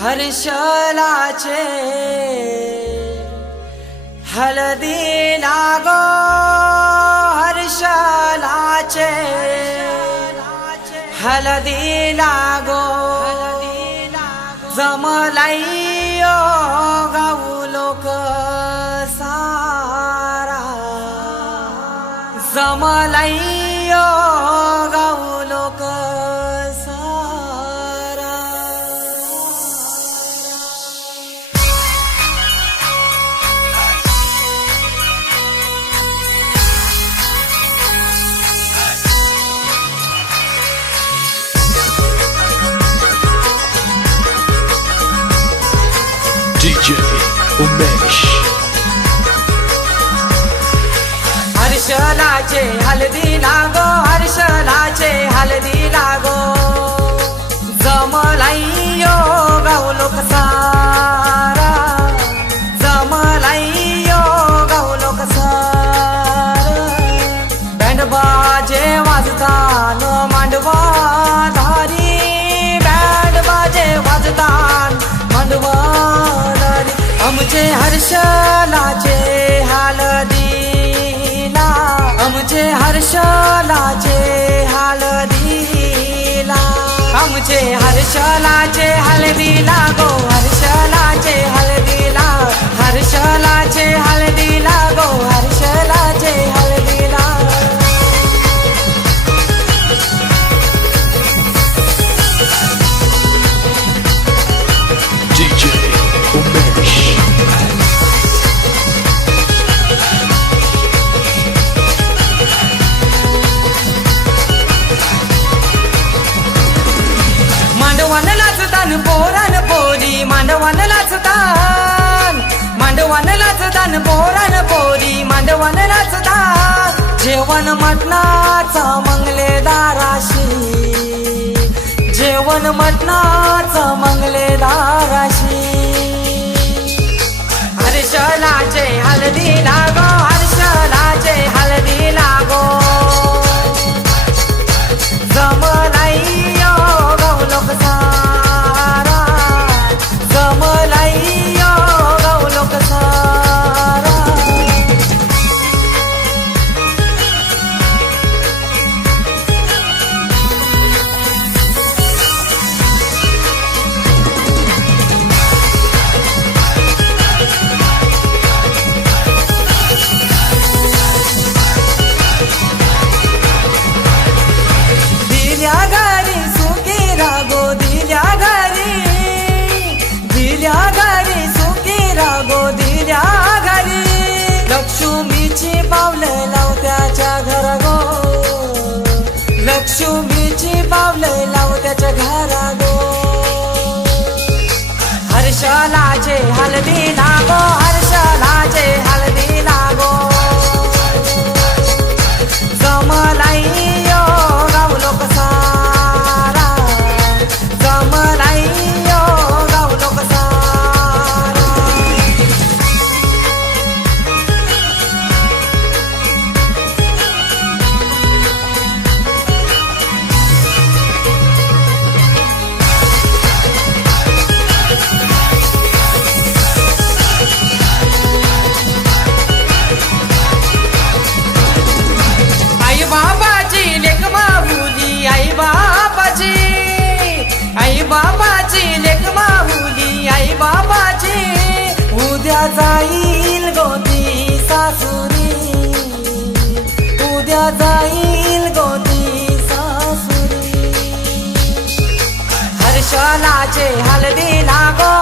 हर्षलाचे हळदी लागो हर्षलाचे हळदी लागो जमलाइयो गाऊ लोक सारा जमलाइयो गाऊ लोक सारा DJ उमेश हर्षलाचे हळदी लागो हर्षलाचे हळदी लागो जमलाइयो गाऊ लोक सारा जमलाइयो गाऊ लोक सारा बँड बाजे वाजतान मांडवा धारी बँड बाजे वाजतान मांडवा धारी आमचे हर्षलाचे हळदीला आमचे हर्षलाचे हळदीला आमचे हर्षलाचे हळदीला गो हर्षलाचे हळदीला हर्षलाचे हळदीला गो हर्षलाचे हळदीला DJ उमेश मांडवान नाचतान पोरान पोरी मांडवान नाचतान मांडवान नाचतान पोरान पोरी मांडवान नाचतान जेवण मटणाचा मंगलेदाराशी जेवण मटणाचा मंगलेदाराशी हर्षलाचे हळदी लागो हर्षलाचे हळदी लागो जमलाइयो गाऊ लोक सारा जमलाइयो गाऊ लोक सारा दिल्या घरी सुखी रागो दिल्या घरी सुखी रागो दिल्या घरी लक्ष्मीची पावलं लाव त्याच्या घर गो लक्ष्मीची पावलं लाव त्याच्या घरा गो हर्षलाचे हळदी लागो हर्षलाचे हळदी लागो जमलाइयो गाऊ लोक सारा जमलाइयो गाऊ लोक सारा आई बाबाची लेक माहुली आई बाबाची लेक माहुली आई बाबाची उद्या जाईल गोती सासुरी उद्या जाईल गोती सासुरी हर्षलाचे हळदी लागो